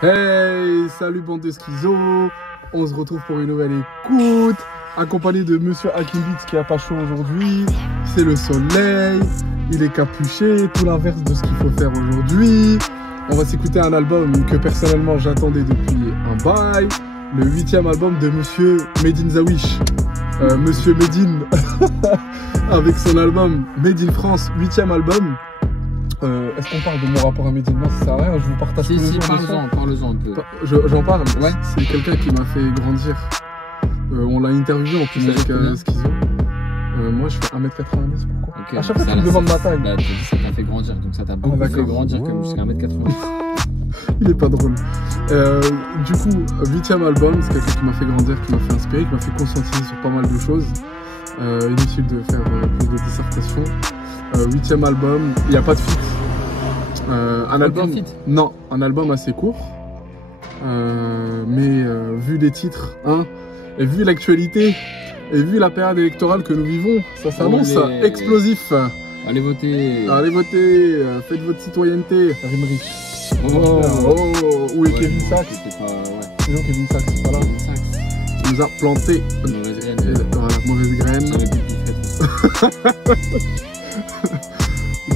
Hey, salut bande de schizo. On se retrouve pour une nouvelle écoute, accompagné de Monsieur Hakim Beats qui a pas chaud aujourd'hui. C'est le soleil, il est capuché, tout l'inverse de ce qu'il faut faire aujourd'hui. On va s'écouter un album que personnellement j'attendais depuis un bail. Le 8e album de Monsieur Medine Zawish. Monsieur Medine avec son album Made in France, 8e album. Est-ce qu'on parle de mon rapport à Medine? Non, ça sert à rien, je vous partage tous les jours. Parle-en un peu. J'en parle, ouais. C'est quelqu'un qui m'a fait grandir. On l'a interviewé en plus avec Schizo. Moi je fais 1m90, pourquoi? Okay, à chaque fois tu me demandes ma taille. Bah, ça t'a fait grandir, donc ça t'a beaucoup fait grandir comme jusqu'à 1m90. Il est pas drôle. Du coup, 8e album, c'est quelqu'un qui m'a fait grandir, qui m'a fait inspirer, qui m'a fait conscientiser sur pas mal de choses. Inutile de faire plus de dissertation. 8e album, il n'y a pas de feat. Un album, non, un album assez court. Mais vu les titres, hein, et vu l'actualité, et vu la période électorale que nous vivons, ça s'annonce explosif. Allez voter. Allez voter, faites votre citoyenneté. Rime riche. Où est Kevin Sachs? Ouais. Non, Kevin Sachs, c'est pas là. Il nous a planté. Mauvaise graine. Voilà, mauvaise graine.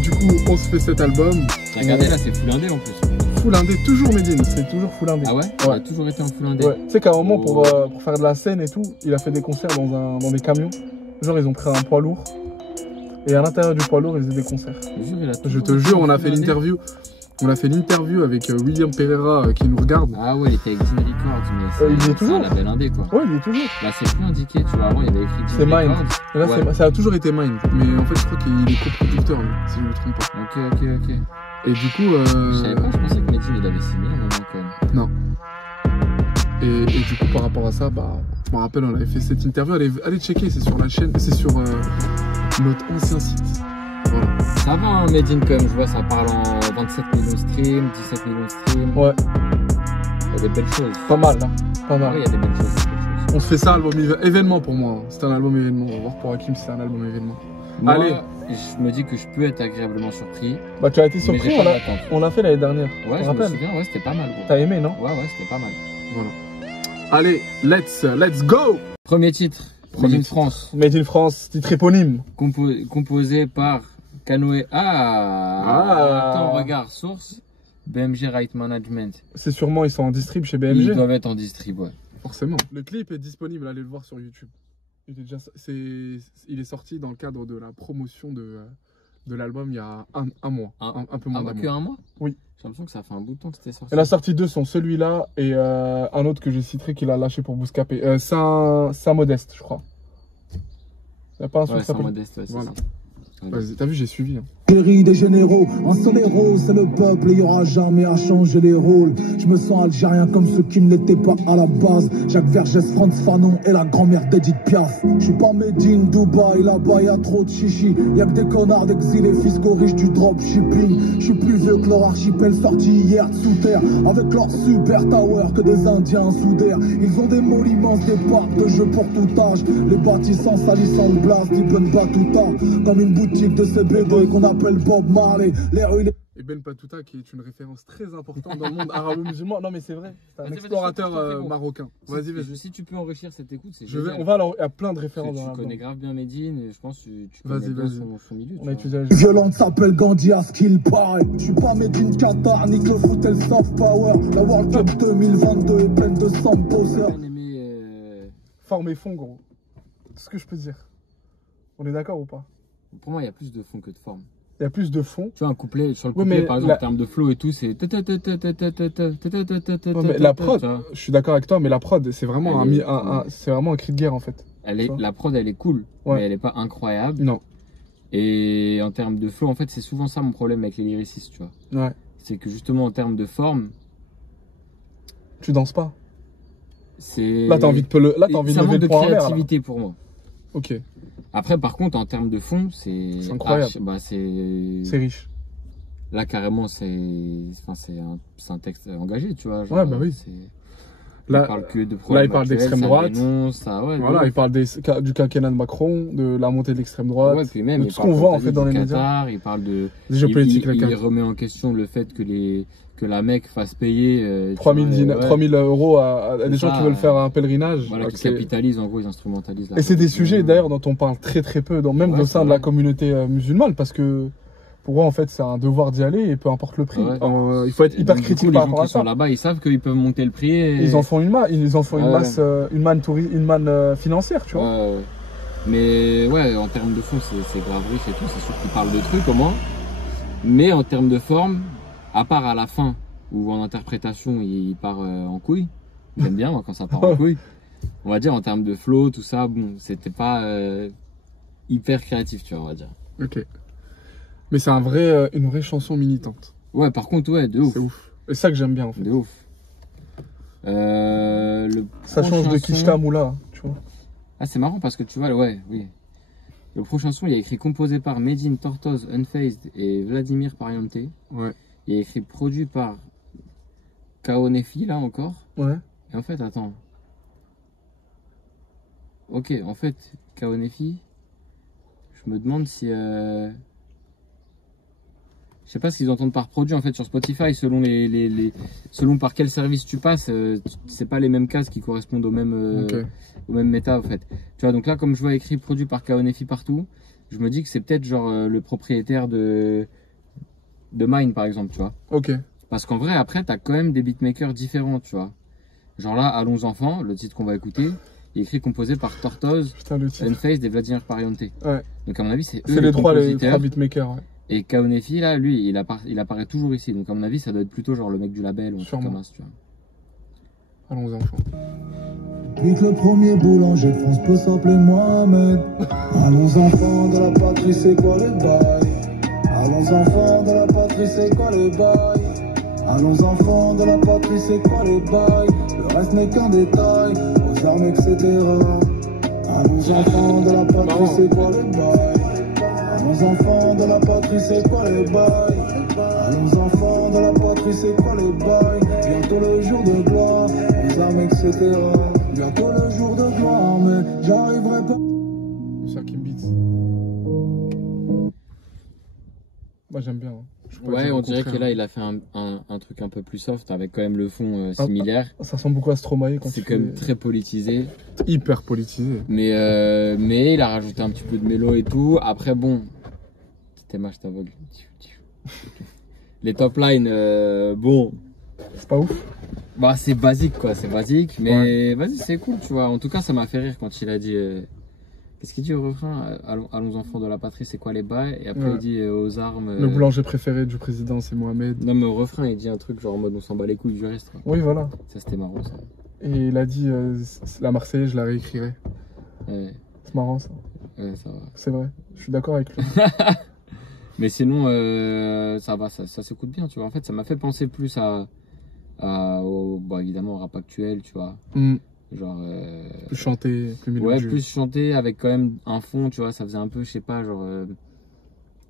Du coup, on se fait cet album. Regardez là, c'est full indé en plus. Full indé, toujours Medine, c'est toujours full indé. Ah ouais? Il a toujours été en full indé. Ouais. Tu sais qu'à un moment, pour faire de la scène et tout, il a fait des concerts dans des camions. Genre, ils ont pris un poids lourd. Et à l'intérieur du poids lourd, ils faisaient des concerts. Je te jure, on a fait l'interview. On a fait l'interview avec William Pereira qui nous regarde. Ah ouais, il était avec Dean Records, mais il est toujours. Un label indé quoi. Ouais, il est toujours. Là, c'est plus indiqué, tu vois. Avant, il y avait écrit Dean Records. Mind. Et là, ouais. Ça a toujours été Mind. Mais en fait, je crois qu'il est coproducteur, si je ne me trompe pas. Ok. Et du coup. Je savais pas, je pensais que Medine il avait signé un moment quand même. Non. Et du coup, par rapport à ça, bah, je me rappelle, on avait fait cette interview. Allez checker, c'est sur la chaîne, c'est sur notre ancien site. Voilà. Ça va, hein, Medine, quand même, je vois, ça parle en 27 millions de streams, 17 millions de streams. Ouais. Il y a des belles choses. Pas mal, hein. Pas mal. Oui, il y a des belles choses. On se fait ça, album événement pour moi. C'est un album événement. On va voir pour Hakim, c'est un album événement. Moi, allez. Je me dis que je peux être agréablement surpris. Bah, tu as été surpris, on l'a fait l'année dernière. Ouais, je me souviens, ouais, c'était pas mal. T'as aimé, non? Ouais, c'était pas mal. Voilà. Allez, let's go! Premier titre, Made in France. Made in France, titre éponyme. Composé par Canoë. Attends, regarde, source. BMG Right Management. C'est sûrement, ils sont en distrib chez BMG. Ils doivent être en distrib, ouais. Forcément. Le clip est disponible, allez le voir sur YouTube. Il est sorti dans le cadre de la promotion de l'album il y a un mois. Un peu moins d'un mois. Un mois? Oui. J'ai l'impression que ça fait un bout de temps que c'était sorti. Et la sortie 2 sont celui-là et un autre que j'ai cité qu'il a lâché pour Bouscapé. Saint-Modeste, je crois. Il n'y a pas un son qui s'appelle Saint-Modeste, ouais, voilà. Vas-y, t'as vu, j'ai suivi. Hein. Guéri des généraux, un seul héros, c'est le peuple, il y aura jamais à changer les rôles. Je me sens algérien comme ceux qui ne l'étaient pas à la base. Jacques Vergès, Franz Fanon et la grand-mère d'Edith Piaf. Je suis pas Medine, Dubaï, là-bas y'a trop de chichi. Y'a que des connards d'exilés fiscaux riches du dropshipping. Je suis plus vieux que leur archipel sorti hier de sous terre. Avec leur super tower que des indiens sous d'air. Ils ont des malls immenses, des parcs de jeux pour tout âge. Les bâtissants salissant le blast d'Ibn Battuta. Comme une boutique de CBD qu'on appelle Bob Marley, les rues. Ibn Battuta qui est une référence très importante dans le monde arabo-musulman. Non mais c'est vrai, c'est un explorateur marocain. Vas-y. Si tu peux enrichir cette écoute, c'est génial. On va alors, il y a plein de références dans tu connais grave bien Medine et je pense que tu connais bien son milieu. On a utilisé violente s'appelle Gandhi à ce qu'il paraît. Je suis pas Medine Qatar, nique le foot et le soft power. La World Cup 2022 est pleine de samposeurs. Forme et fond gros. C'est ce que je peux dire. On est d'accord ou pas? Pour moi, il y a plus de fond que de forme. Il y a plus de fond. Tu vois, un couplet, sur le couplet, par exemple, en termes de flow et tout, c'est. La prod, je suis d'accord avec toi, mais la prod, c'est vraiment un cri de guerre en fait. La prod, elle est cool, mais elle est pas incroyable. Non. Et en termes de flow, en fait, c'est souvent ça mon problème avec les lyricistes, tu vois. Ouais. C'est que justement, en termes de forme. Tu danses pas. C'est. Là, t'as envie de lever le point en l'air. Ça manque de créativité pour moi. Ok. Après, par contre, en termes de fond, c'est incroyable. C'est riche. Là, carrément, c'est un texte engagé, tu vois. Genre, ouais, bah oui. Là, il parle que de là, problèmes il parle actuels, d'extrême ça droite. dénonce, ça, ouais, Voilà, il parle du quinquennat de Macron, de la montée de l'extrême droite, ouais, puis même, de il tout ce parle, qu'on comme voit t'as en fait dit, dans du les médias. Qatar, il parle de Des géopolitiques, il remet en question le fait que la Mecque fasse payer 3000 euros à des gens qui veulent faire un pèlerinage. Voilà, qui C'est- capitalisent, en gros, ils instrumentalisent. Et c'est des sujets d'ailleurs dont on parle très très peu, même Ouais, au c'est sein de vrai. la communauté musulmane, parce que pour moi en fait c'est un devoir d'y aller et peu importe le prix. Ouais. Il faut être Et hyper donc, du critique coup, par les gens rapport à qui sont ça. là-bas, ils savent qu'ils peuvent monter le prix. Et... Ils en font une Ouais. masse, une manne financière, tu vois. Ouais. Mais ouais, en termes de fond, c'est grave riche et tout. C'est sûr qu'ils parlent de trucs au moins. Mais en termes de forme, à part à la fin, où en interprétation, il part en couille. J'aime bien moi, quand ça part en couille. On va dire en termes de flow, tout ça, bon, c'était pas hyper créatif, tu vois, on va dire. Ok. Mais c'est une vraie chanson militante. Ouais, par contre, ouais, de ouf. C'est ouf. Et ça que j'aime bien en fait. De ouf. Ça change de prochain Kishta son- Moula, hein, tu vois. Ah, c'est marrant parce que tu vois, ouais, oui. Le prochain son, il y a écrit composé par Medine, Tortoise, Unfazed et Vladimir Pariente. Ouais. Il y a écrit produit par Kaonefi, là encore. Ouais. Et en fait, attends. Ok, en fait, Kaonefi, je me demande si. Je sais pas ce qu'ils entendent par produit en fait sur Spotify, selon selon par quel service tu passes, c'est pas les mêmes cases qui correspondent Ok. au même méta en fait. Tu vois, donc là, comme je vois écrit produit par Kaonefi partout, je me dis que c'est peut-être genre le propriétaire de Mine par exemple, tu vois. Ok. Parce qu'en vrai, après, t'as quand même des beatmakers différents, tu vois. Genre là, Allons Enfants, le titre qu'on va écouter, il est écrit composé par Tortoise, Putain, le titre. Unfazed et Vladimir Pariente. Ouais. Donc à mon avis, c'est eux C'est les trois compositeurs. beatmakers. Ouais. Et Kaonefi, là, lui, il apparaît toujours ici. Donc à mon avis, ça doit être plutôt genre le mec du label ou un truc Sûrement. comme ça, tu vois. Allons enfants. Depuis que le premier boulanger de France peut s'appeler Mohamed. Allons enfants de la patrie, c'est quoi les bails? Allons enfants de la patrie, c'est quoi les bails? Allons enfants de la patrie, c'est quoi les bails? Le reste n'est qu'un détail, aux armes, etc. Allons enfants de la patrie, c'est quoi les bails? Allons enfants de la patrie, c'est quoi les bails? Allons enfants de la patrie, c'est quoi les bails? Bientôt le jour de gloire, aux armes, etc. Bientôt le jour de gloire, mais j'arriverai pas. Monsieur Hakim Beats. Moi j'aime bien. Hein. Je peux pas Ouais, dire on le dirait que contraire. là, il a fait un truc un peu plus soft avec quand même le fond similaire. Ça ressemble beaucoup à Stromae quand C'est il quand même fait- très politisé. hyper politisé. Mais il a rajouté un petit peu de mélo et tout. Après, bon, petite image t'aveugle. Les top lines, bon, C'est pas ouf. bah c'est basique quoi, c'est basique. Mais vas-y, c'est cool, tu vois. En tout cas, ça m'a fait rire quand il a dit. Qu'est-ce qu'il dit au refrain? Allons enfants de la patrie, c'est quoi les bails? Et après, Ouais. il dit aux armes. Le boulanger préféré du président, c'est Mohamed. Non, mais au refrain, il dit un truc genre en mode on s'en bat les couilles du reste. Quoi. Oui, voilà. Ça, c'était marrant ça. Et il a dit la Marseillaise, je la réécrirai. Ouais, C'est marrant ça. ouais, ça va. C'est vrai. Je suis d'accord avec lui. Mais sinon, ça va, ça s'écoute bien, tu vois. En fait, ça m'a fait penser plus évidemment, au rap actuel, tu vois. Genre. Plus chanté, plus Ouais, mélodieux. plus chanté avec quand même un fond, tu vois. Ça faisait un peu, je sais pas, genre.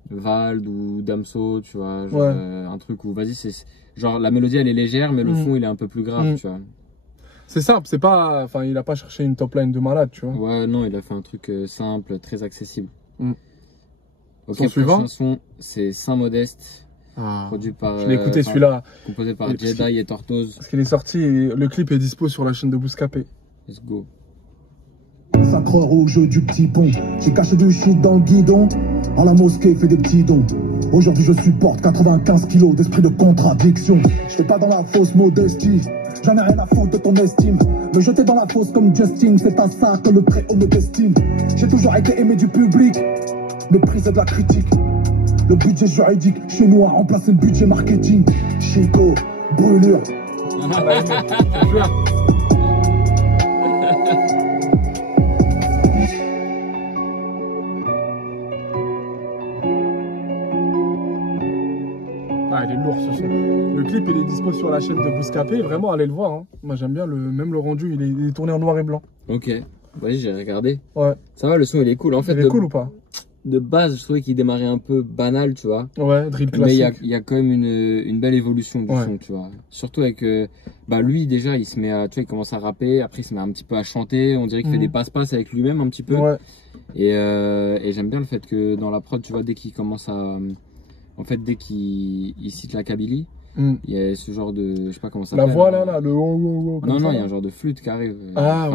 Vald ou Damso, tu vois. Genre, Ouais. un truc où, vas-y, genre la mélodie elle est légère, mais le fond il est un peu plus grave, tu vois. C'est simple, c'est pas. Enfin, il a pas cherché une top line de malade, tu vois. Ouais, non, il a fait un truc simple, très accessible. Ok, Son suivant prochain son, c'est Saint Modeste, Ah. produit par. Je l'ai écouté celui-là. Composé par Et parce Jedi et Tortoise. Parce qu'il est sorti et le clip est dispo sur la chaîne de Bouscapé. Let's go. 5 heures au jeu du petit pont. J'ai caché du shit dans le guidon. À la mosquée, fait des petits dons. Aujourd'hui, je supporte 95 kilos d'esprit de contradiction. J'étais pas dans la fausse modestie. J'en ai rien à foutre de ton estime. Me jeter dans la fosse comme Justin, c'est à ça que le très-haut me destine. J'ai toujours été aimé du public, méprisé de la critique. Le budget juridique, chez nous, a remplacé le budget marketing. Chico, brûlure. Ah, il est lourd ce son. Le clip il est dispo sur la chaîne de Bouscapé. Vraiment, allez le voir. Hein. Moi j'aime bien même le rendu. Il est tourné en noir et blanc. Ok, vas-y, j'ai regardé. Ouais. Ça va, le son il est cool. En fait, Il est cool ou pas? de base, je trouvais qu'il démarrait un peu banal, tu vois. Ouais, drill Mais classique. il y a quand même une belle évolution du Ouais. son, tu vois. Surtout avec, lui déjà, il se met à, tu vois, il commence à rapper, après il se met un petit peu à chanter, on dirait qu'il fait des passe-passe avec lui-même un petit peu. Ouais. Et j'aime bien le fait que dans la prod, tu vois, dès qu'il commence à, en fait, dès qu'il cite la Kabylie, il y a ce genre de, je sais pas comment ça La s'appelle. voix là, le oh, oh, oh. Non, comme non, ça, il y a là. un genre de flûte qui arrive. Ah,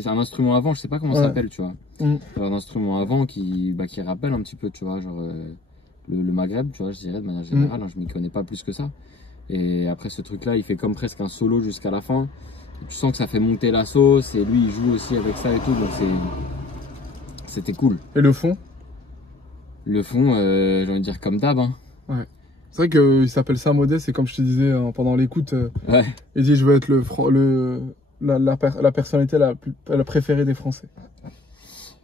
C'est un instrument avant, je sais pas comment ça s'appelle, tu vois. Genre un instrument avant qui rappelle un petit peu, tu vois, genre le Maghreb, tu vois, je dirais de manière générale, hein, je m'y connais pas plus que ça. Et après ce truc-là, il fait comme presque un solo jusqu'à la fin. Et tu sens que ça fait monter la sauce et lui il joue aussi avec ça et tout, donc c'était cool. Et le fond? Le fond, j'ai envie de dire comme d'hab, hein. Ouais. C'est vrai qu'il s'appelle ça Modeste, et comme je te disais pendant l'écoute, Ouais. il dit je veux être la personnalité la préférée des Français.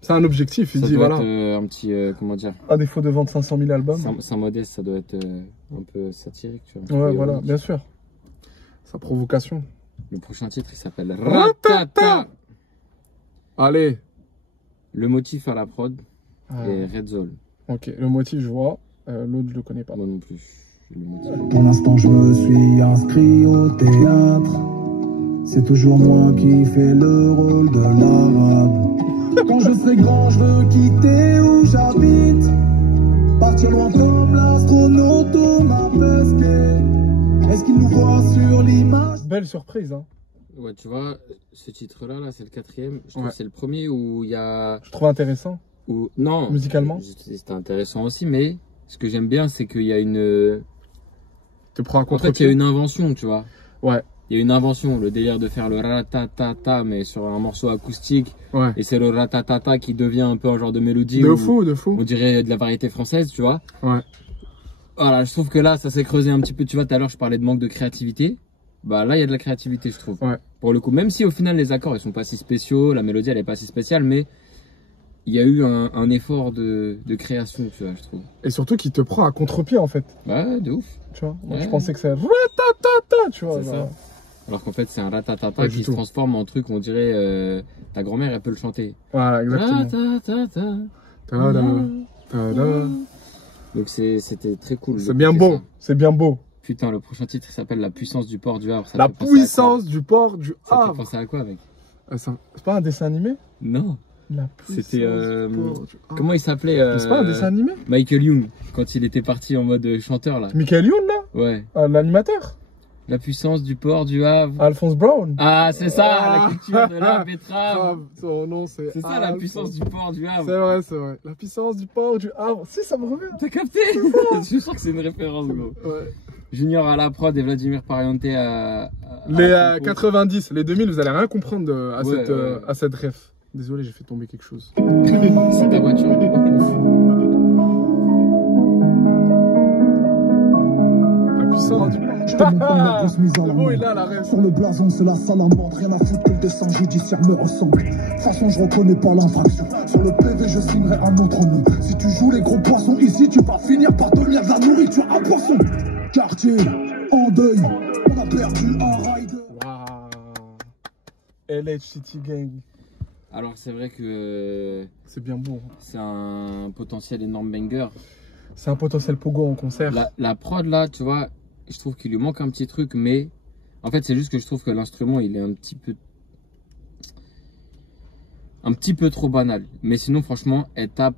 C'est un objectif, il Ça dit doit voilà. être un petit, comment dire, À défaut de vendre 500 000 albums. sans modeste, ça doit être un peu satirique, tu vois. Ouais, Et voilà, ironique. bien sûr. Sa provocation. Le prochain titre, il s'appelle Ratata. Ratata. Allez. Le motif à la prod Ah, et Red Zone. ok, le motif, je vois. L'autre, je le connais pas. Moi non plus. Le motif. Pour l'instant, je me suis inscrit au théâtre. C'est toujours moi qui fais le rôle de l'arabe. Quand je serai grand, je veux quitter où j'habite. Partir loin comme l'astronaute Thomas Pesquet. Est-ce qu'il nous voit sur l'image? Belle surprise, hein. Ouais, tu vois, ce titre-là, là, c'est le 4e. Je trouve Ouais. que c'est le premier où il y a. Je trouve intéressant. Non. Musicalement. C'était intéressant aussi, mais ce que j'aime bien, c'est qu'il y a une. Tu prends un En fait, il y a contre-pied. une invention, tu vois. Ouais, Il y a une invention, le délire de faire le ratatata, mais sur un morceau acoustique. ouais. Et c'est le ratatata qui devient un peu un genre de mélodie. De où fou, de fou. On dirait de la variété française, tu vois. Ouais. Voilà, je trouve que là, ça s'est creusé un petit peu. Tu vois, tout à l'heure, je parlais de manque de créativité. Bah là, il y a de la créativité, je trouve. Ouais. Pour le coup, même si au final, les accords, ils sont pas si spéciaux, la mélodie, elle est pas si spéciale, mais il y a eu un effort de création, tu vois, je trouve. Et surtout qu'il te prend à contre-pied, en fait. Ouais, de ouf. Tu vois. Moi, Ouais. je pensais que c'est ratatata, tu vois. C'est genre. ça. Alors qu'en fait, c'est un ratatata Pas du qui se tout. transforme en truc, on dirait, ta grand-mère, elle peut le chanter. Voilà, exactement. Ratatata. Tada, tada. Donc c'était très cool. C'est bien beau, c'est bien beau. Putain, le prochain titre il s'appelle La puissance du port du Havre. Ça te La fait penser à quoi puissance du port du Ça te fait Havre. penser à quoi, mec? C'est pas un dessin animé? Non. La puissance C'était, du port du Havre. Comment il s'appelait Mais c'est pas un dessin animé? Michael Young, quand il était parti en mode chanteur là. Michael Youn, là? Ouais. L'animateur? La puissance du port du Havre. Alphonse Brown? Ah, c'est ça, Ah. la culture de la betterave. Grave, son nom c'est. C'est ça la Alphonse. puissance du port du Havre. C'est vrai, c'est vrai. La puissance du port du Havre. Si, ça me revient. T'as capté? Je suis sûr que c'est une référence, gros. Ouais. Junior à la prod et Vladimir Pariente à Les la compo. 90, les 2000, vous allez rien comprendre à, Ouais, cette, ouais. à cette ref. Désolé, j'ai fait tomber quelque chose. C'est ta voiture. La puissance du Je te montre pas ma grosse mise à C'est la bon, main. il a la ref. Sur le blason, c'est la salamandre, rien à foutre que le dessin judiciaire me ressemble. De toute façon, je reconnais pas l'infraction. Sur le PV, je signerai un autre nom. Si tu joues les gros poissons ici, tu vas finir par devenir de la nourriture à poisson. Quartier, en deuil, on a perdu un rider. Waouh. LH City Gang. Alors c'est vrai que C'est bien beau. c'est un potentiel énorme banger. C'est un potentiel pogo en concert. La prod là, tu vois, je trouve qu'il lui manque un petit truc, mais en fait c'est juste que je trouve que l'instrument il est un petit peu trop banal. Mais sinon franchement, elle tape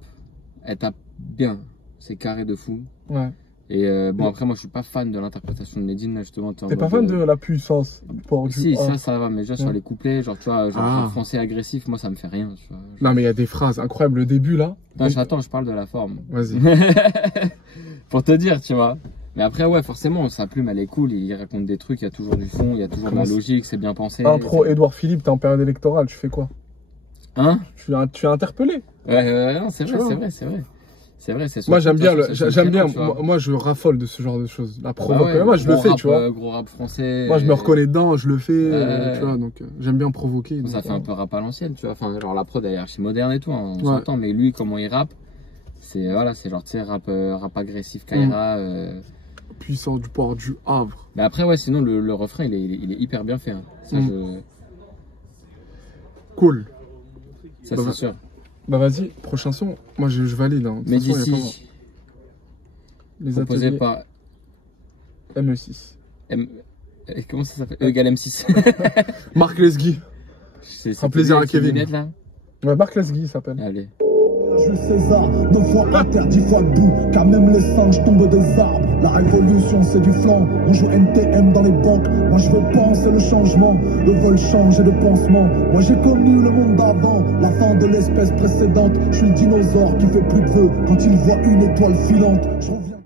bien. C'est carré de fou. Ouais. Et bon après moi je suis pas fan de l'interprétation de Medine là justement. T'es pas fan de la puissance du port du Si, Havre? ça va, mais déjà sur Ouais. les couplets, genre tu vois, genre Ah. français agressif, moi ça me fait rien. Tu vois. Non, mais il y a des phrases incroyables. Le début, là. Non, j'attends, je parle de la forme. Vas-y. Pour te dire, tu vois. Mais après, ouais, forcément, sa plume, elle est cool. Il raconte des trucs, il y a toujours du fond, il y a toujours de la Comment logique, c'est bien pensé. Impro, Édouard Philippe, t'es en période électorale, tu fais quoi? Hein? Tu es interpellé. Ouais, non, c'est Tu vrai, vois. c'est vrai, c'est vrai. C'est vrai, c'est Moi, j'aime bien, j'aime bien. moi, je raffole de ce genre de choses. La provoque. Moi, je le fais, tu vois. Gros rap français. Moi, je me reconnais dedans, je le fais, Ouais. tu vois, donc j'aime bien provoquer. Ça donc, fait un peu rap à l'ancienne, tu vois. Enfin, genre la prod, elle est archi moderne et tout, hein, on Ouais. s'entend, mais lui, comment il rappe, c'est, voilà, c'est genre, tu sais, rap agressif, Kaira. Puissance du port du Havre. Mais après, ouais, sinon, le refrain, il est hyper bien fait. Hein. Ça, Cool. ça Bah, c'est sûr. Bah vas-y, prochain son. Moi je valide. Hein. De toute façon, il y a Medici, Les proposé ateliers par ME6. Comment ça s'appelle? E égale M6. Marc Lesguy. C'est Un plaisir à lui avec les Kevin. lunettes, là. Ouais, Marc Lesguy il s'appelle. Allez. Jules César, 9 fois à terre, 10 fois debout, car même les singes tombent des arbres. La révolution c'est du flanc, on joue NTM dans les banques. Moi je veux penser le changement, le vol change de pansement. Moi j'ai connu le monde d'avant, la fin de l'espèce précédente. Je suis le dinosaure qui fait plus de vœux quand il voit une étoile filante. Je reviens.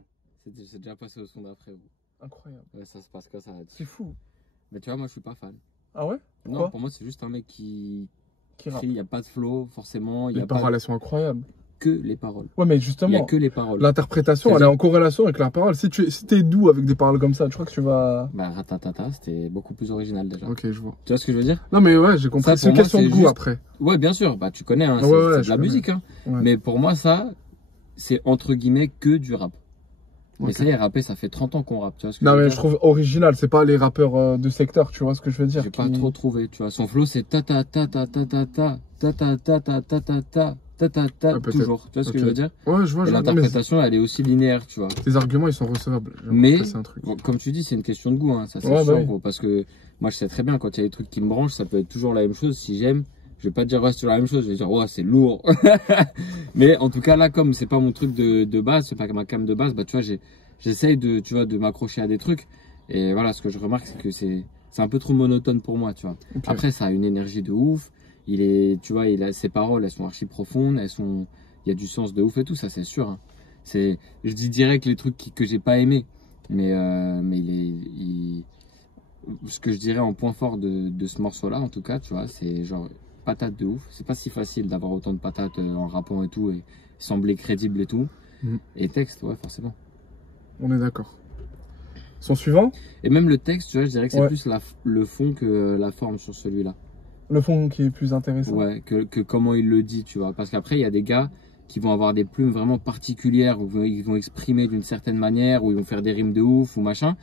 C'est déjà passé au son d'après vous. Incroyable. Ouais, ça se passe comme ça. C'est fou. Mais tu vois, moi je suis pas fan. Ah ouais? Non, Pourquoi? pour moi c'est juste un mec qui Rappe. crie, il n'y a pas de flow forcément. Il y Les a paroles pas elles sont incroyables. que les paroles. Ouais mais Il n'y a justement, que les paroles. l'interprétation elle est en corrélation avec la parole. Si t'es doux avec des paroles comme ça, tu crois que tu vas... Bah ratatata, c'était beaucoup plus original déjà. Ok, je vois. Tu vois ce que je veux dire? Non mais ouais, j'ai compris. Ça, C'est une pour moi, question de c'est goût juste- après. Ouais, bien sûr, bah tu connais, hein, Ouais, ouais, c'est je de la connais. musique. Hein. Ouais. Mais pour moi, ça, c'est entre guillemets que du rap. Mais Ok. ça y est, rapper, ça fait 30 ans qu'on rappe, tu vois ce que Non je veux mais dire? je trouve original, c'est pas les rappeurs de secteur, tu vois ce que je veux dire. J'ai pas qui- trop trouvé, tu vois. Son flow, c'est ta ta ta ta ta ta ta ta ta ta ta ta ta ta ta ta ta Ah, peut-être. toujours. Tu vois ce que Ok. je veux dire? Ouais, je vois, Et je vois. Non, mais l'interprétation, elle est aussi linéaire, tu vois. tes arguments ils sont recevables. J'ai Mais- compris, c'est un truc. Bon, comme tu dis, c'est une question de goût, hein, ça c'est Ouais, sûr, bah oui. gros, parce que moi je sais très bien quand il y a des trucs qui me branchent, ça peut être toujours la même chose. Si j'aime, je vais pas dire ouais c'est la même chose, je vais dire ouais c'est lourd. Mais en tout cas là, comme c'est pas mon truc de base, c'est pas ma cam de base, bah tu vois j'essaye de tu vois de m'accrocher à des trucs. Et voilà, ce que je remarque c'est que c'est un peu trop monotone pour moi, tu vois. Ok. Après ça a une énergie de ouf. Il est, tu vois, il a ses paroles, elles sont archi profondes, il y a du sens de ouf et tout, ça c'est sûr. Hein. Je dis direct les trucs que j'ai pas aimé, mais ce que je dirais en point fort de ce morceau-là, en tout cas, tu vois, c'est genre patate de ouf. C'est pas si facile d'avoir autant de patates en rappant et tout et sembler crédible et tout. Mhm. Et texte, ouais, forcément. On est d'accord. Son suivant, Et même le texte, tu vois, je dirais que c'est Ouais. plus le fond que la forme sur celui-là. le fond qui est plus intéressant. Ouais, que comment il le dit, tu vois. Parce qu'après, il y a des gars qui vont avoir des plumes vraiment particulières, où ils vont exprimer d'une certaine manière, où ils vont faire des rimes de ouf ou machin.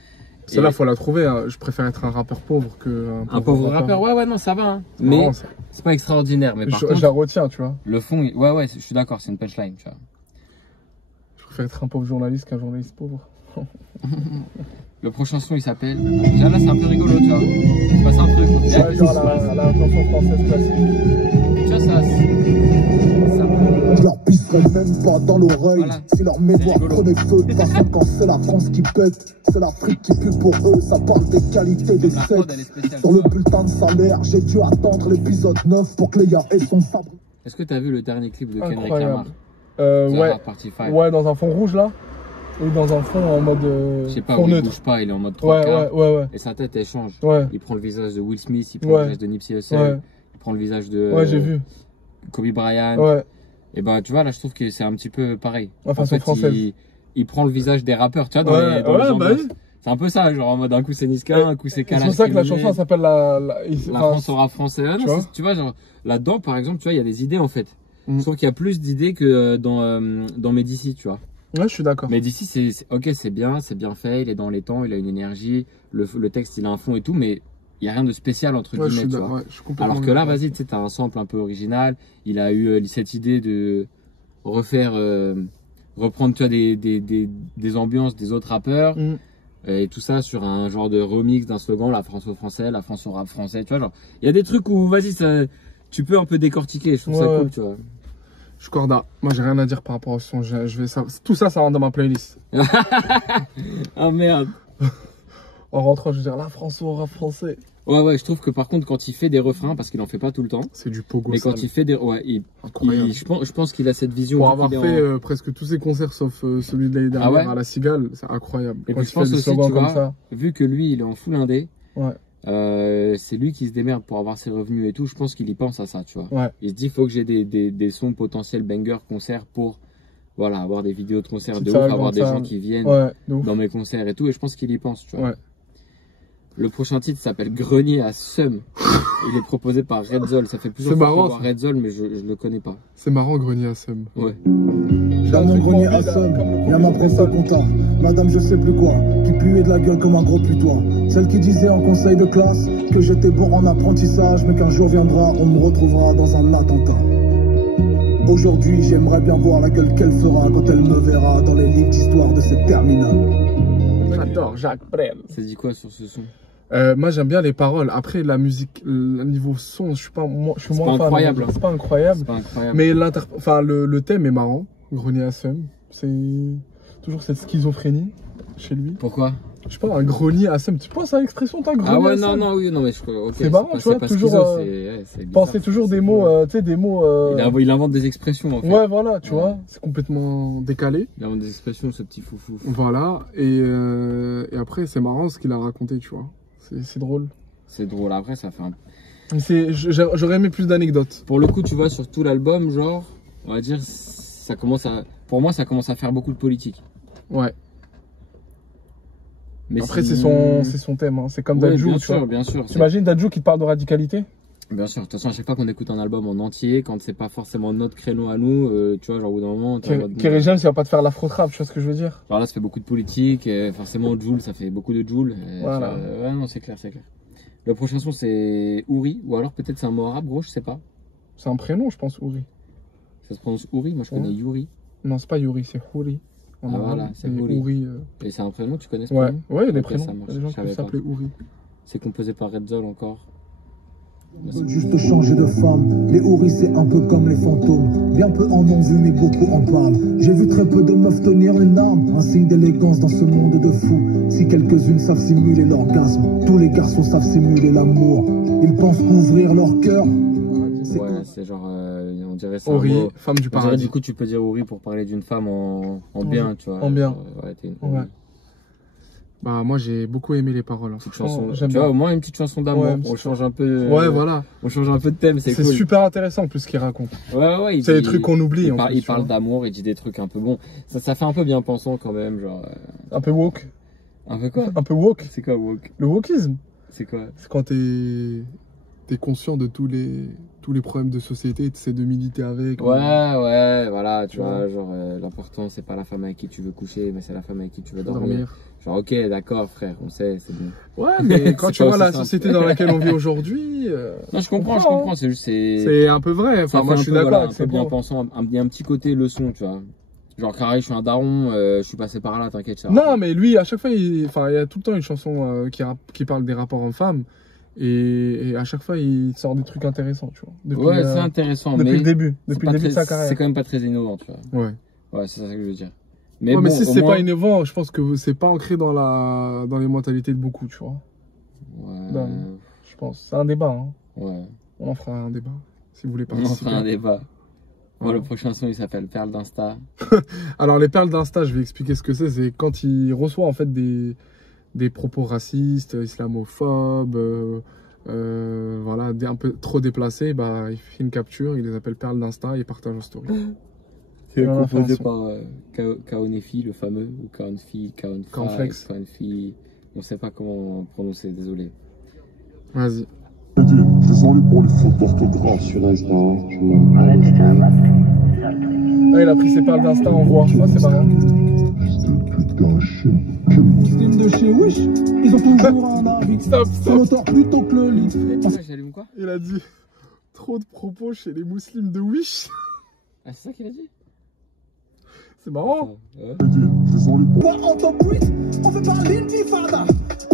Celle-là, Et- faut la trouver. Hein. Je préfère être un rappeur pauvre que Un pauvre rappeur, ouais, non, ça va. Hein. Mais Vraiment, ça. c'est pas extraordinaire. Mais par Je contre, la retiens, tu vois. le fond, ouais, je suis d'accord, c'est une punchline, tu vois. Je préfère être un pauvre journaliste qu'un journaliste pauvre. Le prochain son, il s'appelle. Déjà là, c'est un peu rigolo, tu vois. Il se passe un truc. Ouais, genre la chanson française classique. Tu vois, ça. Je leur pisserai même pas dans l'oreille. Voilà. Si leur mémoire C'est rigolo. prenait feu, de toute façon, quand c'est la France qui pète, c'est l'Afrique qui pue pour eux. Ça parle des qualités des La prod, elle est sexes. spéciale. Sur le bulletin de salaire, j'ai dû attendre l'épisode 9 pour que Léa ait son sabre. Est-ce que t'as vu le dernier clip de Kendrick Incroyable. Lamar? Ouais. Partie 5. Ouais, dans un fond rouge là. Ou dans un fond en mode Je sais pas, fond où il neutre. bouge pas, il est en mode 3 Ouais, quarts. ouais. Et sa tête, elle change. Ouais, Il prend le visage de Will Smith, il prend Ouais. le visage de Nipsey Hussle, ouais. il prend le visage de Ouais, j'ai vu. Kobe Bryant. Ouais. Et bah, tu vois, là, je trouve que c'est un petit peu pareil. En façon française. Il prend le visage des rappeurs, tu vois, dans Ouais, les, dans les ouais, bah ambiances. oui. C'est un peu ça, genre en mode un coup c'est Niska, Et- un coup c'est C'est Kalash. pour ça que la qui chanson venait. s'appelle La France aura français. Ah, non, tu vois tu vois, genre là-dedans, par exemple, tu vois, il y a des idées en fait. Mm. Je trouve qu'il y a plus d'idées que dans Medici, tu vois. Ouais, je suis d'accord. Medici, ok, c'est bien fait, il est dans les temps, il a une énergie, le texte, il a un fond et tout, mais il y a rien de spécial entre Ouais, je guillemets, suis tu d'accord. vois. Ouais, je suis complètement Alors que là, d'accord. vas-y, tu sais, t'as un sample un peu original. Il a eu cette idée de refaire, reprendre, tu vois, des ambiances des autres rappeurs. Mm. Et tout ça sur un genre de remix d'un slogan, la France au français, la France au rap français, tu vois, genre. Il y a des trucs où, vas-y, tu peux un peu décortiquer, je trouve ça Ouais. cool, tu vois. Je suis corda. Moi, j'ai rien à dire par rapport au son. Tout ça, ça rentre dans ma playlist. Ah merde. En rentrant, je veux dire, la France au rap français. Ouais, je trouve que par contre, quand il fait des refrains, parce qu'il en fait pas tout le temps, C'est du pogo mais quand sale. il fait des. Ouais, Incroyable. je pense qu'il a cette vision. Pour vu avoir qu'il est fait en- presque tous ses concerts sauf celui de l'année dernière Ah ouais à la Cigale, c'est incroyable. Et Quand puis il je fait pense des aussi, slogans tu comme vois, ça. vu que lui, il est en full indé, Ouais. c'est lui qui se démerde pour avoir ses revenus et tout. Je pense qu'il y pense à ça, tu vois. Ouais. Il se dit, faut que j'ai des sons potentiels banger concerts pour, voilà, avoir des vidéos de concerts Petite de ouf, salle avoir comme des ça. gens qui viennent Ouais, de ouf. dans mes concerts et tout. Et je pense qu'il y pense, tu vois. Ouais. Le prochain titre s'appelle Grenier à Seum. Il est proposé par Redzol. Ça fait plusieurs C'est fois marrant, que je vois ça. Redzol, mais je le connais pas. C'est marrant, Grenier à Seum. Ouais. Dans mon grenier à somme, y'a ma prof compta. Madame, je sais plus quoi, qui puait de la gueule comme un gros putois. Celle qui disait en conseil de classe que j'étais bon en apprentissage, mais qu'un jour viendra, on me retrouvera dans un attentat. Aujourd'hui, j'aimerais bien voir la gueule qu'elle fera quand elle me verra dans les livres d'histoire de cette terminale. J'adore Jacques Brel. Ça dit quoi sur ce son? Moi j'aime bien les paroles. Après la musique, le niveau son, je suis moins fan. Incroyable. C'est pas incroyable. C'est pas incroyable. Mais le thème est marrant. Grenier à seum. C'est toujours cette schizophrénie chez lui. Pourquoi? Je sais pas, un grenier à seum. Tu penses à l'expression t'as grenier Ah ouais, à non, seum? non, oui, non, mais okay, c'est marrant, tu vois, toujours penser toujours des mots, tu sais, des mots. Il invente des expressions en fait. Ouais, voilà, tu vois, c'est complètement décalé. Il invente des expressions, ce petit foufou. Voilà, et après, c'est marrant ce qu'il a raconté, tu vois. C'est drôle. C'est drôle, après, ça fait un. J'aurais aimé plus d'anecdotes. Pour le coup, tu vois, sur tout l'album, genre, on va dire, ça commence à. Pour moi, ça commence à faire beaucoup de politique. Ouais. Mais après, c'est son thème, hein. C'est comme Dadju, tu vois. Bien sûr. T'imagines Dadju qui te parle de radicalité? Bien sûr, de toute façon, à chaque fois qu'on écoute un album en entier, quand c'est pas forcément notre créneau à nous, tu vois, genre au bout d'un moment. Kerry James, il va pas te faire l'afro-trap, tu vois ce que je veux dire? Alors là, ça fait beaucoup de politique, et forcément, Jul, ça fait beaucoup de Jul. Voilà. Ouais, non, c'est clair, c'est clair. Le prochain son, c'est Ouri, ou alors peut-être c'est un mot arabe, gros, je sais pas. C'est un prénom, je pense, Ouri. Ça se prononce Ouri, moi je connais Yuri. Non, c'est pas Yuri, c'est Houri. Ah voilà, c'est Ouri. Et c'est un prénom, tu connais ce prénom? prénom? Ouais, il y a des prénoms. Il y a des gens qui s'appelaient Ouri. C'est composé par Red Zol encore. Juste changer de femme. Les houris c'est un peu comme les fantômes. Bien peu en ont vu mais beaucoup en parlent. J'ai vu très peu de meufs tenir une arme. Un signe d'élégance dans ce monde de fous. Si quelques-unes savent simuler l'orgasme, tous les garçons savent simuler l'amour. Ils pensent qu'ouvrir leur cœur. Ouais, c'est genre, on dirait ça. Ouri, femme du paradis. Du coup, tu peux dire Ouri pour parler d'une femme en bien, tu vois. En bien. Ouais. Bah moi j'ai beaucoup aimé les paroles. Tu vois, au moins une petite chanson d'amour. Ouais, on change un peu. Ouais, voilà. On change un peu de thème, c'est cool. C'est super intéressant en plus ce qu'il raconte. Ouais. C'est des trucs qu'on oublie. Il parle d'amour, il dit des trucs un peu bons. Ça fait un peu bien pensant quand même, genre. Un peu woke. Un peu quoi? Un peu woke. C'est quoi woke? Le wokisme. C'est quoi? C'est quand t'es conscient de tous les problèmes de société et tu sais de militer avec. Ouais, voilà, tu vois, genre l'important c'est pas la femme avec qui tu veux coucher, mais c'est la femme avec qui tu veux dormir. Genre ok, d'accord frère, on sait, c'est bon. Ouais, mais quand tu vois la société dans laquelle on vit aujourd'hui... non, je comprends, c'est juste... C'est un peu vrai, enfin moi je suis d'accord. C'est bien pensant, il y a un petit côté leçon, tu vois. Genre carré, je suis un daron, je suis passé par là, t'inquiète. Ça. Non, mais lui, à chaque fois, il y a tout le temps une chanson qui parle des rapports hommes-femmes. Et à chaque fois, il sort des trucs intéressants, tu vois. Depuis, c'est intéressant, depuis mais le début de sa carrière. C'est quand même pas très innovant, tu vois. Ouais, c'est ça que je veux dire. Mais, bon, mais si c'est pas innovant, je pense que c'est pas ancré dans les mentalités de beaucoup, tu vois. Ouais. Ben, je pense. C'est un débat, hein. Ouais. On en fera un débat, si vous voulez participer. On en fera un débat. Bon, le prochain son, il s'appelle Perles d'Insta. Alors, les perles d'Insta, je vais expliquer ce que c'est. C'est quand il reçoit, en fait, des propos racistes, islamophobes, voilà, un peu trop déplacés, bah, il fait une capture, il les appelle perles d'Insta et il partage en story. C'est composé par Kaonefi, le fameux, ou Kaonfi, Kaonflex. Kaonfi, on sait pas comment prononcer, désolé. Vas-y. Désolé pour les fautes d'orthographe sur Insta. Ah, il a pris ses perles d'Insta en voix, ça c'est marrant. Muslims de chez Wish, ils ont toujours un avis. Stop. Moteur plutôt que le lit. J'allume quoi? Il a dit trop de propos chez les musulmans de Wish. Ah, c'est ça qu'il a dit? C'est marrant. Moi en top 8, on fait parler d'intifada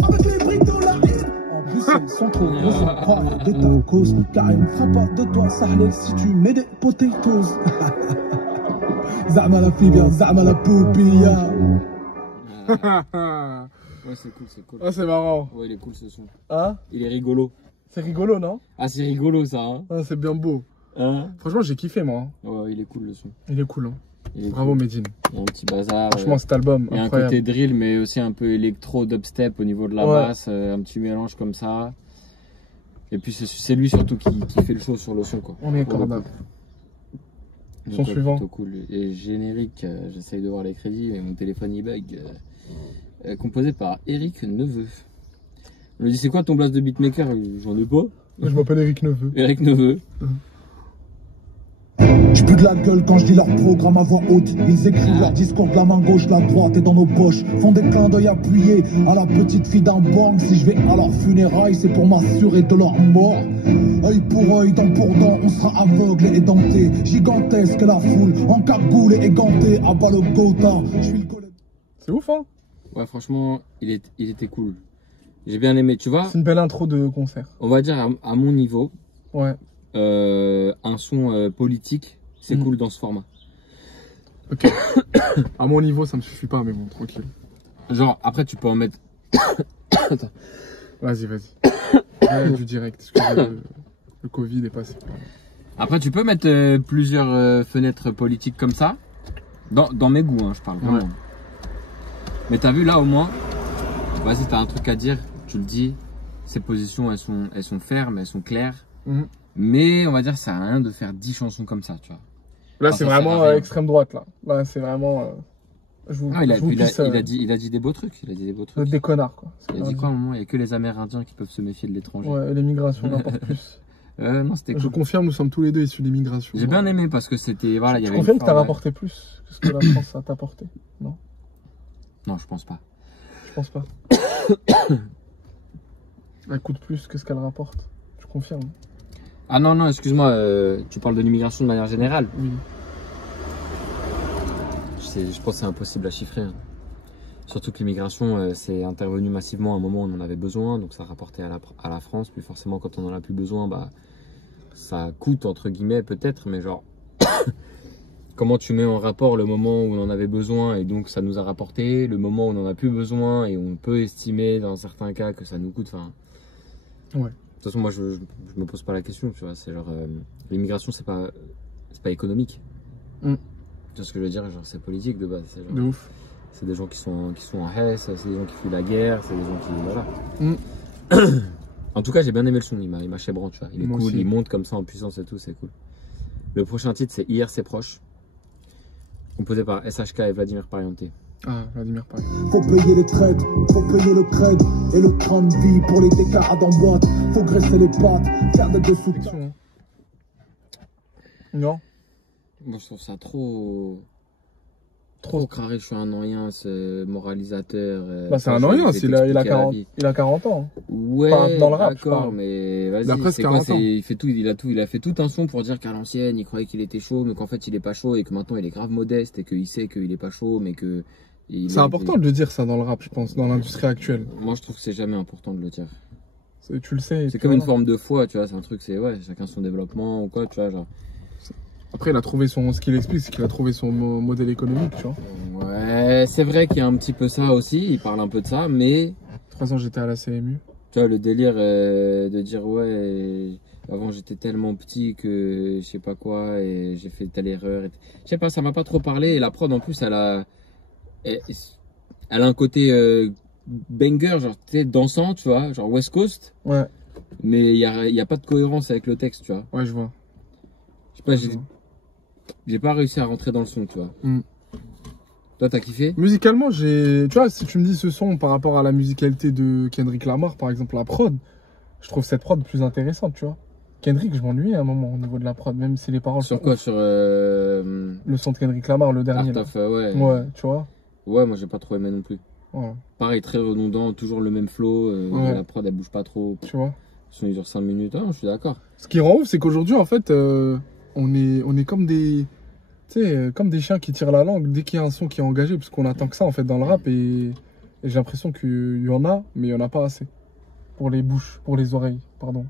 avec les briques de la haine. En plus, elles sont trop grosses, on croit des tacos. Car il ne fera pas de toi, Sahlel, si tu mets des potatoes. Zama la fille bien, Zama la poupilla. Ouais, c'est cool. Ah, c'est marrant. Ouais, il est cool ce son. Hein? Il est rigolo. C'est rigolo, non? Ah, c'est rigolo ça, hein? Ah, c'est bien beau. Hein? Franchement, j'ai kiffé, moi. Ouais, il est cool le son. Il est cool, hein. Bravo, cool. Medine. Il y a un petit bazar. Franchement, cet album, il y a incroyable. Un côté drill, mais aussi un peu électro, dubstep au niveau de la basse. Un petit mélange comme ça. Et puis, c'est lui surtout qui fait le show sur le son, quoi. On est corda. Son suivant. Plutôt cool. Et générique, j'essaye de voir les crédits, mais mon téléphone il bug. Composé par Eric Neveu. On lui dit c'est quoi ton blast de beatmaker? J'en ai pas. Je m'appelle Eric Neveu. Eric Neveu. Je pue de la gueule quand je lis leur programme à voix haute. Ils écrivent leur discours de la main gauche, la droite est dans nos poches. Font des clins d'œil appuyés à la petite fille d'un bang. Si je vais à leur funérailles, c'est pour m'assurer de leur mort. Œil pour œil, dent pour dent, on sera aveugle et denté. Gigantesque la foule, en cagoule et éganté. À bas le Gotha, je suis le collègue. C'est ouf, hein? Ouais, franchement, il était cool. J'ai bien aimé, tu vois. C'est une belle intro de concert. On va dire à mon niveau, Ouais. un son politique, c'est cool dans ce format. Ok. À mon niveau, ça me suffit pas, mais bon, tranquille. Genre, après, tu peux en mettre. Attends. Vas-y. Ouais, du direct. Excusez, le Covid est passé. Après, tu peux mettre plusieurs fenêtres politiques comme ça. Dans mes goûts, hein, je parle vraiment. Ouais. Mais t'as vu là au moins, vas-y, t'as un truc à dire, tu le dis. Ces positions, elles sont fermes, elles sont claires. Mais on va dire, ça sert à rien de faire 10 chansons comme ça, tu vois. Là, Enfin, c'est ça sert vraiment à rien. extrême droite, là. Là, c'est vraiment. Il a dit des beaux trucs. Des connards, quoi. Il a dit quoi à un moment? Il n'y a que les Amérindiens qui peuvent se méfier de l'étranger. Ouais, l'immigration n'importe plus. Non, c'était Je cool. confirme, nous sommes tous les deux issus de l'immigration. J'ai bien aimé parce que c'était. Voilà, il y Je avait. confirme que t'as rapporté plus que ce que la France a t'apporté. Non, Non, je pense pas. je pense pas. Elle coûte plus que ce qu'elle rapporte. Je confirme. Ah non, excuse-moi, tu parles de l'immigration de manière générale. Oui. Je pense que c'est impossible à chiffrer. Hein. Surtout que l'immigration, c'est intervenu massivement à un moment où on en avait besoin, donc ça rapportait à la France. Puis forcément, quand on en a plus besoin, bah, ça coûte, entre guillemets, peut-être, mais genre, comment tu mets en rapport le moment où on en avait besoin et donc ça nous a rapporté, le moment où on n'en a plus besoin et on peut estimer dans certains cas que ça nous coûte. Enfin, Ouais. de toute façon, moi, je me pose pas la question, tu vois. C'est genre, l'immigration, c'est pas économique. Tu vois ce que je veux dire? Genre, c'est politique de base. C'est genre, De ouf. c'est des gens qui sont en Hesse, c'est des gens qui fuient la guerre, c'est des gens qui. Voilà. En tout cas, j'ai bien aimé le son, il m'a chébran, tu vois. Il est Moi cool, aussi. il monte comme ça en puissance et tout, c'est cool. Le prochain titre, c'est Hier, c'est proche. Composé par SHK et Vladimir Pariente. Ah, Vladimir Paris. Faut payer les traites, faut payer le cred et le train de vie pour les décades en boîte. Faut graisser les pattes, faire des dessous. Fiction, hein. Non. Moi, je trouve ça trop carré. Je suis un rien, ce moralisateur. Bah, c'est un rien, il a 40 ans. Ouais, Enfin, dans le rap, je d'accord, parle. mais vas-y. Il a presque c'est quoi, 40 ans. il a fait tout un son pour dire qu'à l'ancienne, il croyait qu'il était chaud, mais qu'en fait, il est pas chaud et que maintenant, il est grave modeste et qu'il sait qu'il est pas chaud, mais que. C'est important de le dire ça dans le rap, je pense, dans l'industrie actuelle. Moi, je trouve que c'est jamais important de le dire. Tu le sais. C'est comme une forme de foi, tu vois. C'est un truc, c'est ouais, chacun son développement ou quoi, tu vois, genre. Après, ce qu'il explique, c'est qu'il a trouvé son modèle économique, tu vois. Ouais, c'est vrai qu'il y a un petit peu ça aussi. Il parle un peu de ça, mais 3 ans, j'étais à la CMU. tu vois, le délire de dire ouais, avant j'étais tellement petit que je sais pas quoi et j'ai fait telle erreur. Je sais pas, ça m'a pas trop parlé. Et la prod en plus, elle a un côté banger, genre tu sais, dansant, tu vois, genre West Coast. Ouais, Mais il y a pas de cohérence avec le texte, tu vois. ouais, je vois. Je sais pas, j'ai pas réussi à rentrer dans le son, tu vois. Toi, t'as kiffé? Musicalement, tu vois, si tu me dis ce son par rapport à la musicalité de Kendrick Lamar, par exemple, la prod, je trouve cette prod plus intéressante, tu vois. Kendrick, je m'ennuyais à un moment au niveau de la prod, même si les paroles Sur sont quoi? ouf. Sur Le son de Kendrick Lamar, le dernier. Art là. of, ouais. Ouais, tu vois. Ouais, moi j'ai pas trop aimé non plus. Voilà, Pareil, très redondant, toujours le même flow. Ouais. La prod elle bouge pas trop. tu vois. Son il dure 5 minutes. Ah, je suis d'accord. Ce qui rend ouf, c'est qu'aujourd'hui, en fait, on est comme des... Tu sais, comme des chiens qui tirent la langue dès qu'il y a un son qui est engagé, parce qu'on attend que ça, en fait, dans le rap, et j'ai l'impression qu'il y en a, mais il y en a pas assez. Pour les bouches, pour les oreilles, pardon.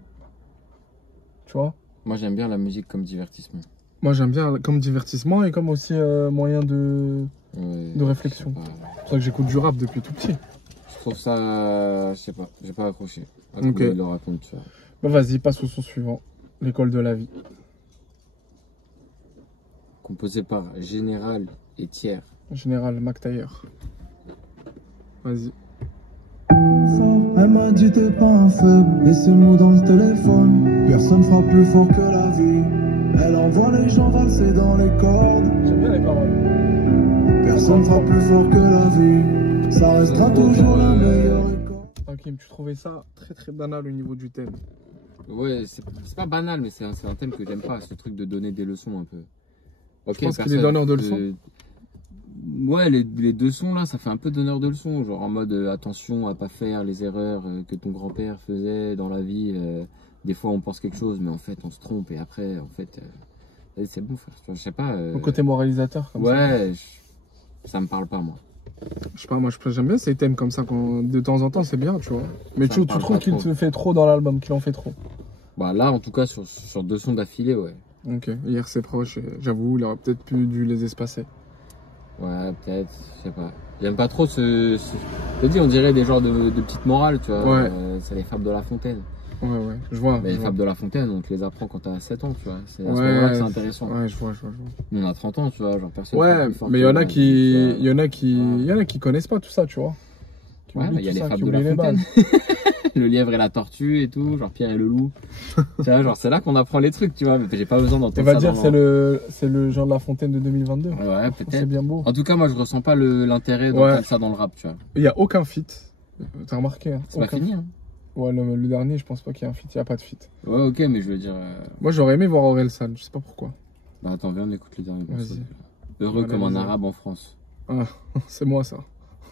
Tu vois. Moi j'aime bien la musique comme divertissement. Moi, j'aime bien comme divertissement et comme aussi moyen de réflexion. Je sais pas. C'est pour ça que j'écoute du rap depuis tout petit. Je trouve ça, je sais pas, j'ai pas accroché. Ok. Il le raconte, tu vois. Bah, vas-y, passe au son suivant. L'école de la vie. Composé par Général et Thiers. Général McTayer. Vas-y. Elle m'a dit t'es pas un faible, et ces mots dans le téléphone. Personne fera plus fort que la vie. Elle envoie les gens valser dans les cordes. J'aime bien les paroles. Personne fera plus fort que la vie. Ça restera toujours la meilleure école. Hakim, tu trouvais ça très très banal au niveau du thème. Ouais, c'est pas banal, mais c'est un thème que j'aime pas, ce truc de donner des leçons un peu. Ok, Je pense qu'il est donneur de leçons. Ouais, les deux sons là, ça fait un peu donneur de leçons, genre en mode attention à pas faire les erreurs que ton grand-père faisait dans la vie. Des fois on pense quelque chose, mais en fait on se trompe et après en fait c'est bon frère. Tu vois, je sais pas. Au côté moralisateur. Comme ça. Ouais, ça me parle pas moi. Je sais pas, moi j'aime bien ces thèmes comme ça quand de temps en temps c'est bien, tu vois. Mais Ça tu me parle trouves pas qu'il trop. te fait trop dans l'album, qu'il en fait trop. Bah là en tout cas sur deux sons d'affilée, ouais. Ok, hier c'est proche, j'avoue, il aurait peut-être dû les espacer. Ouais, peut-être, je sais pas. J'aime pas trop je te dis, on dirait des genres de petites morales, tu vois. Ouais. C'est les fables de La Fontaine. Ouais, je vois. Mais je les vois. fables de La Fontaine, on te les apprend quand t'as 7 ans, tu vois. C'est à ce Ouais, moment-là que c'est intéressant. Ouais, je vois. Nous, on a 30 ans, tu vois, genre personne. Ouais, mais il y en a qui connaissent pas tout ça, tu vois. Qui Ouais, oublient mais il y a tout les ça, fables qui de La oublient les Fontaine. bases. Le lièvre et la tortue et tout, genre Pierre et le loup. Tu vois, genre c'est là qu'on apprend les trucs, tu vois, mais j'ai pas besoin On d'entendre va ça. dire dans c'est le genre de La Fontaine de 2022. Ouais, C'est peut-être. bien beau. En tout cas, moi, je ressens pas l'intérêt d'entendre ça dans le rap, tu vois. Il y a aucun feat. T'as remarqué, hein, C'est pas fini, hein. Ouais, le dernier, je pense pas qu'il y ait un feat, il y a pas de feat. Ouais, ok, mais je veux dire. Moi, j'aurais aimé voir Orelsan, je sais pas pourquoi. Bah attends, viens, on écoute les derniers morceaux. Vas-y. Heureux Voilà, comme un vas-y. arabe en France. Ah, c'est moi ça.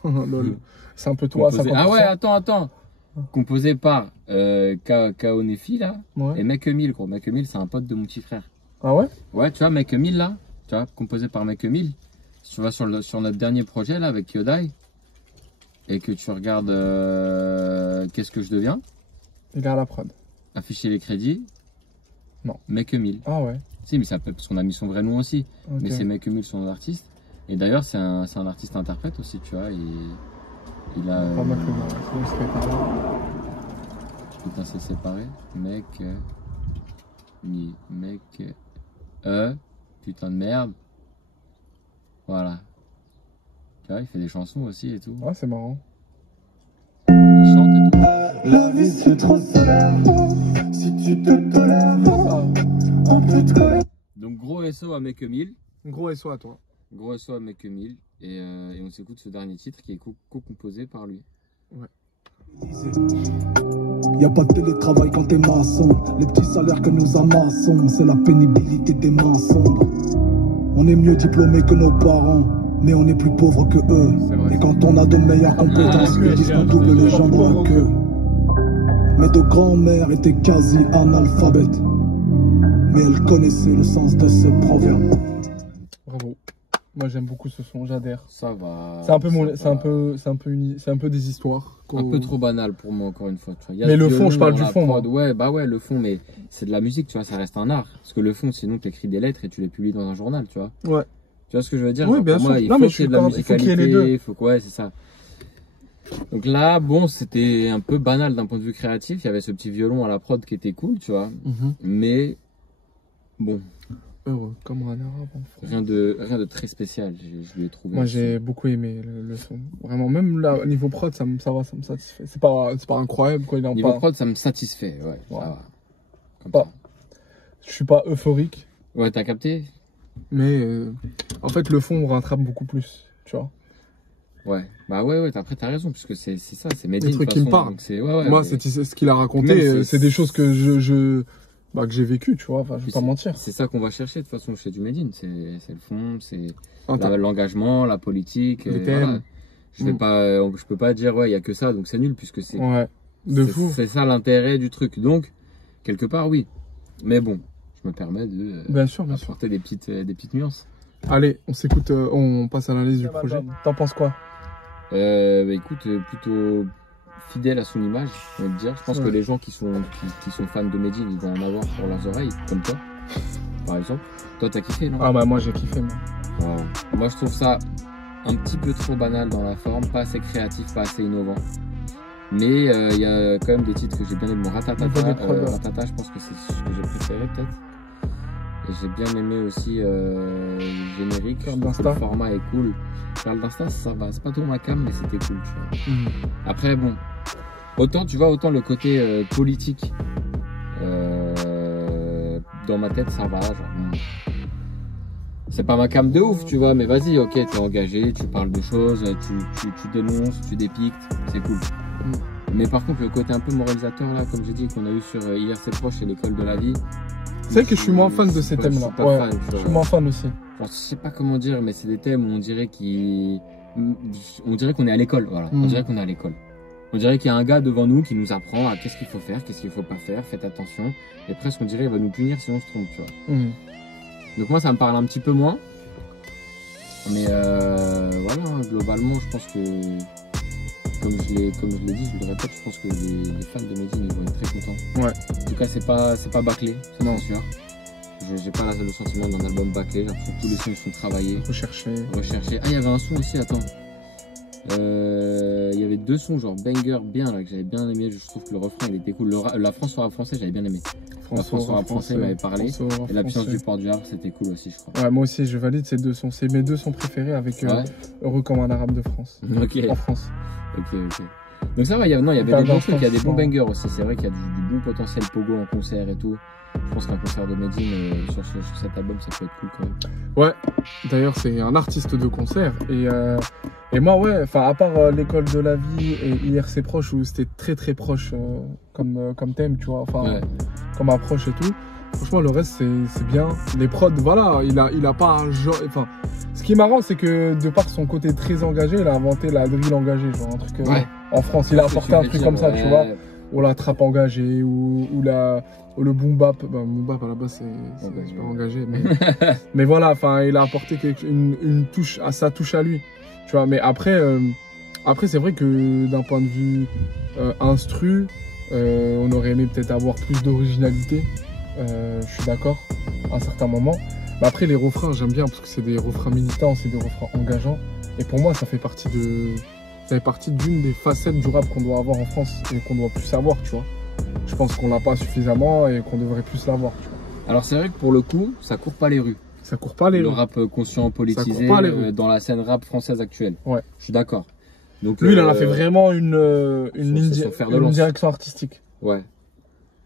Lol. C'est un peu toi, Composé- 50%. Ah ouais, attends. Composé par Kaonefi là Ouais. et Mec Emile, gros. Mec Emile, c'est un pote de mon petit frère. Ah ouais? Ouais, tu vois, Mec Emile là, tu vois, composé par Mec Emile. Si tu vas sur notre dernier projet là avec Yodai et que tu regardes Qu'est-ce que je deviens, Il est à la prod. afficher les crédits. Non. Mec Emile. Ah ouais. Si, mais ça peut, parce qu'on a mis son vrai nom aussi. Ok. Mais c'est Mec Emile, son nom d'artiste. Et d'ailleurs, c'est un artiste-interprète aussi, tu vois. Il a. Pas mal que moi, sinon il serait pas là. Putain, c'est séparé. Mec. Putain de merde. Voilà. Tu vois, il fait des chansons aussi et tout. Ouais, c'est marrant. Il chante et tout. La vie c'est trop solaire. Si tu te tolères, on peut te coller. Donc, gros SO à Mec Emile. Gros SO à toi. Gros SO à Mec Emile. Et on s'écoute ce dernier titre qui est co-composé par lui. Y a pas de télétravail quand t'es maçon. Les petits salaires que nous amassons, c'est la pénibilité des mains sombres. On est mieux diplômés que nos parents, mais on est plus pauvres que eux. C'est vrai. Et quand on a de meilleures compétences, ils disent qu'on double les gens dans la queue. Mes deux grands-mères étaient quasi analphabètes, mais elles connaissaient le sens de ce proverbe. Bravo. Moi j'aime beaucoup ce son, j'adhère. Ça va. C'est un peu ça va. c'est un peu des histoires. Un peu trop banal pour moi, encore une fois. Tu vois. Il y a Mais ce le fond, violon je parle dans du la fond, prod. moi. Ouais, bah ouais, le fond, mais c'est de la musique, tu vois, ça reste un art. Parce que le fond, sinon, t'écris des lettres et tu les publies dans un journal, tu vois. Ouais. Tu vois ce que je veux dire? Oui, Genre, bien pour moi, sûr. il Non, faut mais qu'il y ait de la il faut qu'il y ait les deux. musicalité, ouais, c'est ça. Donc là, bon, c'était un peu banal d'un point de vue créatif. Il y avait ce petit violon à la prod qui était cool, tu vois. Mais bon, Heureux comme un arabe. rien de très spécial. Je lui ai trouvé. Moi j'ai beaucoup aimé le son. Vraiment, même là, au niveau prod, ça me satisfait. C'est pas incroyable quoi, il est en Niveau pas. prod, ça me satisfait, ouais. Ouais. Ça va. Comme Pas. ça. Je suis pas euphorique, Ouais, t'as capté? mais en fait le fond rattrape beaucoup plus, tu vois. Ouais, bah ouais, après t'as raison, puisque c'est ça, c'est Medine. Les trucs qui me parlent. Ouais, Moi, mais c'est ce qu'il a Même raconté, c'est des choses que que j'ai vécu, tu vois. Enfin, je vais puis pas mentir. c'est ça qu'on va chercher de toute façon chez du Medine. C'est le fond, c'est Ah, t'as- l'engagement, la politique. Les thèmes. Voilà. Je peux pas dire ouais, il y a que ça, donc c'est nul, puisque c'est Ouais, de fou. c'est ça l'intérêt du truc. Donc quelque part oui, mais bon, je me permets de Bien sûr, bien sûr. apporter des petites nuances. Allez, on s'écoute, on passe à l'analyse du projet. T'en penses quoi? Bah, écoute, plutôt fidèle à son image, on va te dire. Je pense que les gens qui sont fans de Medine, ils vont en avoir pour leurs oreilles, comme toi, par exemple. Toi, t'as kiffé, non? Ah bah moi j'ai kiffé. Moi. Ouais. Moi, je trouve ça un petit peu trop banal dans la forme, pas assez créatif, pas assez innovant. Mais il y a quand même des titres que j'ai bien aimé. Bon, Ratatata, Il faut des prods, ouais. Ratatata, je pense que c'est ce que j'ai préféré, peut-être. Et j'ai bien aimé aussi générique. Je trouve que d'Insta. le format est cool. Perle d'Insta, ça va. C'est pas trop ma cam, mais c'était cool, tu vois. Après, bon, autant le côté politique, dans ma tête, ça va. Genre, c'est pas ma cam de ouf, tu vois, mais vas-y, ok, t'es engagé, tu parles de choses, tu dénonces, tu dépictes, c'est cool. Mais par contre, le côté un peu moralisateur, là, comme j'ai dit, qu'on a eu sur IRC Proche et l'école de la vie. C'est vrai que je suis moins fan de ces thèmes-là. Ouais, je suis moins fan aussi. Genre, je sais pas comment dire, mais c'est des thèmes où on dirait qu'on est à l'école, voilà. On dirait qu'on est à l'école. On dirait qu'il y a un gars devant nous qui nous apprend à qu'est-ce qu'il faut faire, qu'est-ce qu'il faut pas faire, faites attention. Et presque on dirait qu'il va nous punir si on se trompe, tu vois. Donc moi ça me parle un petit peu moins. Mais voilà, hein, globalement je pense que, comme je l'ai dit, je le répète, je pense que les fans de Medine ils vont être très contents. Ouais. En tout cas c'est pas bâclé, ça c'est sûr. J'ai pas le sentiment d'un album bâclé, j'ai l'impression que tous les sons sont travaillés. Recherchés. Ah, il y avait un son aussi, attends. Il y avait 2 sons genre banger bien là que j'avais bien aimé. Je trouve que le refrain il était cool. La France sur rap français j'avais bien aimé. La France sur rap français m'avait parlé. Et la puissance du port du Havre c'était cool aussi je crois. Ouais, moi aussi je valide ces 2 sons. C'est mes 2 sons préférés avec Heureux comme un arabe de France. Ok. En France. Ok. Donc ça va, il y avait des bons trucs, il y a des bons bangers aussi. C'est vrai qu'il y a du bon potentiel pogo en concert et tout. Je pense qu'un concert de Medine sur cet album ça peut être cool quand même. Ouais, d'ailleurs c'est un artiste de concert et moi ouais, enfin à part l'école de la vie et IRC Proche où c'était très proche comme thème, tu vois, enfin comme approche et tout. Franchement le reste c'est bien. Les prods voilà, il a pas un genre, enfin ce qui est marrant c'est que de par son côté très engagé, il a inventé la drill engagée, genre un truc en France, il a apporté un truc comme ça, tu vois. Ou la trappe engagée ou le boom bap. Ben, boom bap à la base c'est super engagé, mais voilà, enfin il a apporté une touche à sa touche à lui, tu vois. Mais après c'est vrai que d'un point de vue instru, on aurait aimé peut-être avoir plus d'originalité. Je suis d'accord à un certain moment. Mais après les refrains j'aime bien parce que c'est des refrains militants, c'est des refrains engageants. Et pour moi ça fait partie d'une des facettes du rap qu'on doit avoir en France et qu'on doit plus avoir, tu vois. Je pense qu'on l'a pas suffisamment et qu'on devrait plus l'avoir, tu vois. Alors c'est vrai que pour le coup, ça court pas les rues. Ça court pas les rues. Le rap conscient, politisé dans la scène rap française actuelle. Ouais. Je suis d'accord. Donc lui, il en a fait vraiment une direction artistique. Ouais.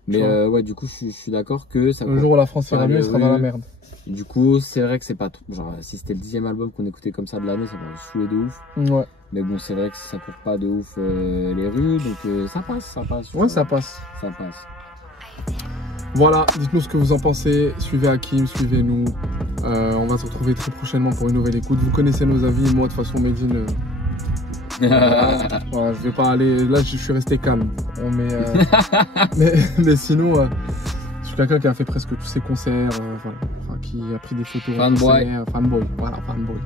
Mais ouais, du coup, je suis d'accord que ça. Le jour où la France ira mieux, il sera dans la merde. Et du coup, c'est vrai que c'est pas trop. Genre, si c'était le 10e album qu'on écoutait comme ça de l'année, ça m'aurait saoulé de ouf. Ouais. Mais bon, c'est vrai que ça court pas de ouf les rues, donc ça passe. Ouais, ça passe. Ça passe. Voilà, dites-nous ce que vous en pensez. Suivez Hakim, suivez-nous. On va se retrouver très prochainement pour une nouvelle écoute. Vous connaissez nos avis. Moi, de toute façon, Medine. Voilà, je vais pas aller. Là, je suis resté calme. Mais sinon, je suis quelqu'un qui a fait presque tous ses concerts. Voilà. Enfin, qui a pris des photos. Fanboy. Voilà, fanboy.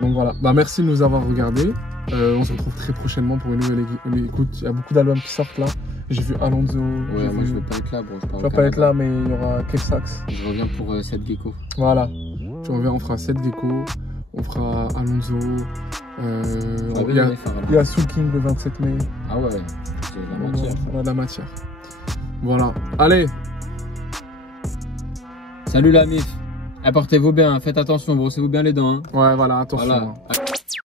Donc voilà, bah merci de nous avoir regardés. On se retrouve très prochainement pour une nouvelle écoute. Il y a beaucoup d'albums qui sortent là. J'ai vu Alonso. Ouais, moi je vais pas être là, bro. Je vais pas être là, mais il y aura Kev Sax. Je reviens pour Seth Gecko. Voilà. Tu reviens, on fera Seth Gecko, on fera Alonso. Il y a Soul King le 27 mai. Ah ouais, on a de la matière. Voilà. Allez. Salut la MIF. Apportez-vous bien, faites attention, brossez-vous bien les dents. Hein. Ouais, voilà, attention. Voilà.